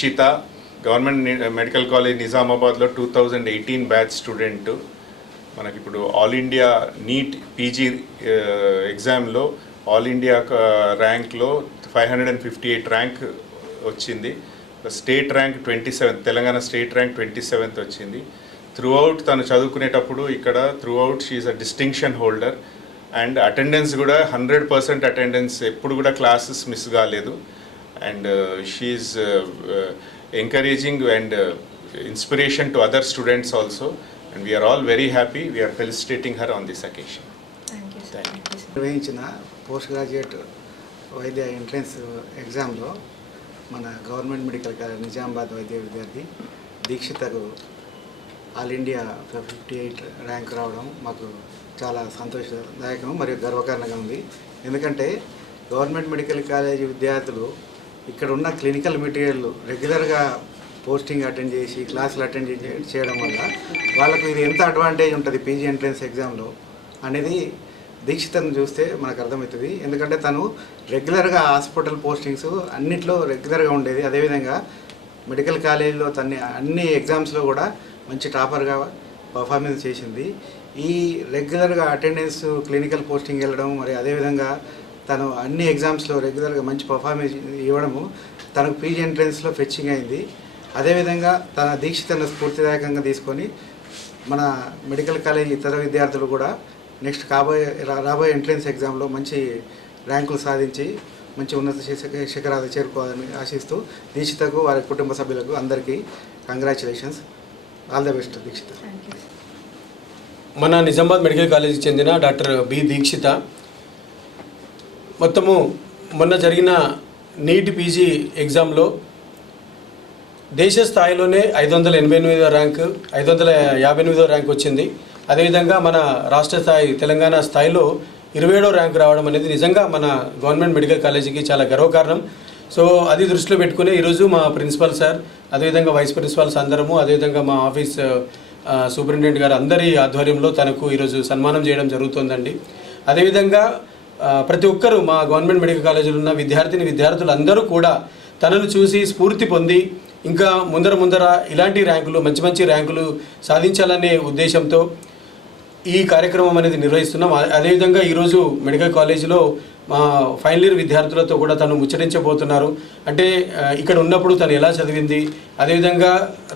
Harshita government medical college నిజామాబాద్లో two thousand eighteen batch student. మనకి ఇప్పుడు ఆల్ ఇండియా నీట్ పీజీ ఎగ్జామ్లో all India ర్యాంక్లో five hundred and fifty eight rank వచ్చింది. State rank twenty seventh Telangana state rank twenty seventh వచ్చింది. Throughout తను చదువుకునేటప్పుడు ఇక్కడ throughout she is a distinction holder and attendance కూడా hundred percent attendance ఎప్పుడు కూడా classes miss కాలేదు. And she is encouraging and inspiration to other students also and we are all very happy we are felicitating her on this occasion thank you Thank thank you sir నిర్వహించిన post graduate వైద్య entrance ఎగ్జామ్లో మన government medical college Nizamabad వైద్య విద్యార్థి దీక్షితకు all India fifty eight rank రావడం మాకు చాలా సంతోషదాయకం మరియు గర్వకారణంగా ఉంది. ఎందుకంటే గవర్నమెంట్ మెడికల్ కాలేజ్ విద్యార్థులు ఇక్కడ ఉన్న క్లినికల్ మెటీరియల్ రెగ్యులర్గా పోస్టింగ్ అటెండ్ చేసి క్లాసులు అటెండ్ చేయడం వల్ల వాళ్ళకు ఇది ఎంత అడ్వాంటేజ్ ఉంటుంది పీజీ ఎంట్రన్స్ ఎగ్జామ్లో అనేది దీక్షితను చూస్తే మనకు అర్థమవుతుంది. ఎందుకంటే తను రెగ్యులర్గా హాస్పిటల్ పోస్టింగ్స్ అన్నిట్లో రెగ్యులర్గా ఉండేది. అదేవిధంగా మెడికల్ కాలేజీలో తన్ని అన్ని ఎగ్జామ్స్లో కూడా మంచి టాపర్గా పర్ఫార్మెన్స్ చేసింది. ఈ రెగ్యులర్గా అటెండెన్స్ క్లినికల్ పోస్టింగ్ వెళ్ళడం మరి అదేవిధంగా తను అన్ని ఎగ్జామ్స్లో రెగ్యులర్గా మంచి పర్ఫార్మెన్స్ ఇవ్వడము తనకు పీజీ ఎంట్రన్స్లో ఫెచ్చింగ్ అయింది. అదేవిధంగా తన దీక్షితను స్ఫూర్తిదాయకంగా తీసుకొని మన మెడికల్ కాలేజ్ ఇతర విద్యార్థులు కూడా నెక్స్ట్ కాబోయే రా- రాబోయే ఎంట్రన్స్ ఎగ్జామ్లో మంచి ర్యాంకులు సాధించి మంచి ఉన్నత శిఖరాలు చేరుకోవాలని ఆశిస్తూ దీక్షితకు వారి కుటుంబ సభ్యులకు అందరికీ congratulations all the best Dikshita. మన నిజామాబాద్ మెడికల్ కాలేజీకి చెందిన డాక్టర్ బి దీక్షిత. మొత్తము మొన్న జరిగిన నీట్ పీజీ ఎగ్జామ్లో దేశ స్థాయిలోనే ఐదు వందల ఎనభై ఎనిమిదో ర్యాంకు ఐదు వందల యాభై ఎనిమిదో ర్యాంక్ వచ్చింది. అదేవిధంగా మన రాష్ట్ర స్థాయి తెలంగాణ స్థాయిలో ఇరవై ఏడో ర్యాంక్ రావడం అనేది నిజంగా మన గవర్నమెంట్ మెడికల్ కాలేజీకి చాలా గర్వకారణం. సో అది దృష్టిలో పెట్టుకుని ఈరోజు మా ప్రిన్సిపల్ సార్ అదేవిధంగా వైస్ ప్రిన్సిపాల్స్ అందరము అదేవిధంగా మా ఆఫీస్ సూపరింటెండెంట్ గారు అందరి ఆధ్వర్యంలో తనకు ఈరోజు సన్మానం చేయడం జరుగుతుందండి. అదేవిధంగా ప్రతి ఒక్కరూ మా గవర్నమెంట్ మెడికల్ కాలేజీలో ఉన్న విద్యార్థిని విద్యార్థులు అందరూ కూడా తనను చూసి స్ఫూర్తి పొంది ఇంకా ముందర ముందర ఇలాంటి ర్యాంకులు మంచి మంచి ర్యాంకులు సాధించాలనే ఉద్దేశంతో ఈ కార్యక్రమం అనేది నిర్వహిస్తున్నాం. అదేవిధంగా ఈరోజు మెడికల్ కాలేజీలో మా ఫైనల్ ఇయర్ విద్యార్థులతో కూడా తను ముచ్చరించబోతున్నారు అంటే ఇక్కడ ఉన్నప్పుడు తను ఎలా చదివింది అదేవిధంగా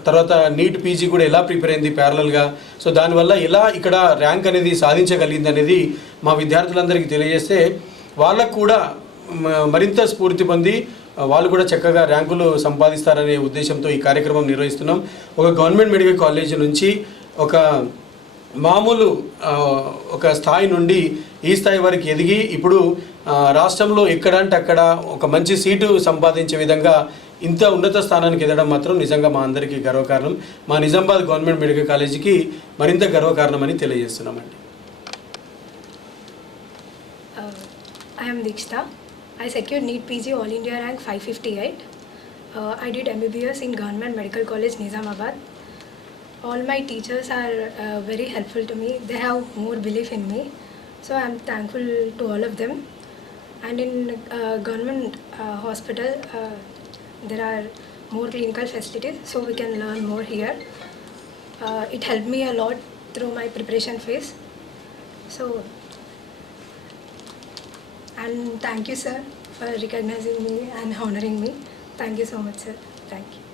తర్వాత నీట్ పీజీ కూడా ఎలా ప్రిపేర్ అయింది ప్యారలల్గా సో దానివల్ల ఎలా ఇక్కడ ర్యాంక్ అనేది సాధించగలిగింది అనేది మా విద్యార్థులందరికీ తెలియజేస్తే వాళ్ళకు కూడా మరింత స్ఫూర్తి పొంది వాళ్ళు కూడా చక్కగా ర్యాంకులు సంపాదిస్తారనే ఉద్దేశంతో ఈ కార్యక్రమం నిర్వహిస్తున్నాం. ఒక గవర్నమెంట్ మెడికల్ కాలేజ్ నుంచి ఒక మామూలు ఒక స్థాయి నుండి ఈ స్థాయి వరకు ఎదిగి ఇప్పుడు రాష్ట్రంలో ఎక్కడ అంటే అక్కడ ఒక మంచి సీటు సంపాదించే విధంగా ఇంత ఉన్నత స్థానానికి ఎదడం మాత్రం నిజంగా మా అందరికీ గర్వకారణం. మా నిజామాబాద్ గవర్నమెంట్ మెడికల్ కాలేజీకి మరింత గర్వకారణమని తెలియజేస్తున్నామండి. I'm Dikshita I secure NEET PG all India rank five fifty eight I did MBBS in government medical college Nizamabad all my teachers are very helpful to me they have more belief in me so I'm thankful to all of them and in government hospital there are more clinical facilities, so we can learn more here. Uh, it helped me a lot through my preparation phase. So and thank you, sir, for recognizing me and honoring me. Thank you so much, sir. Thank you.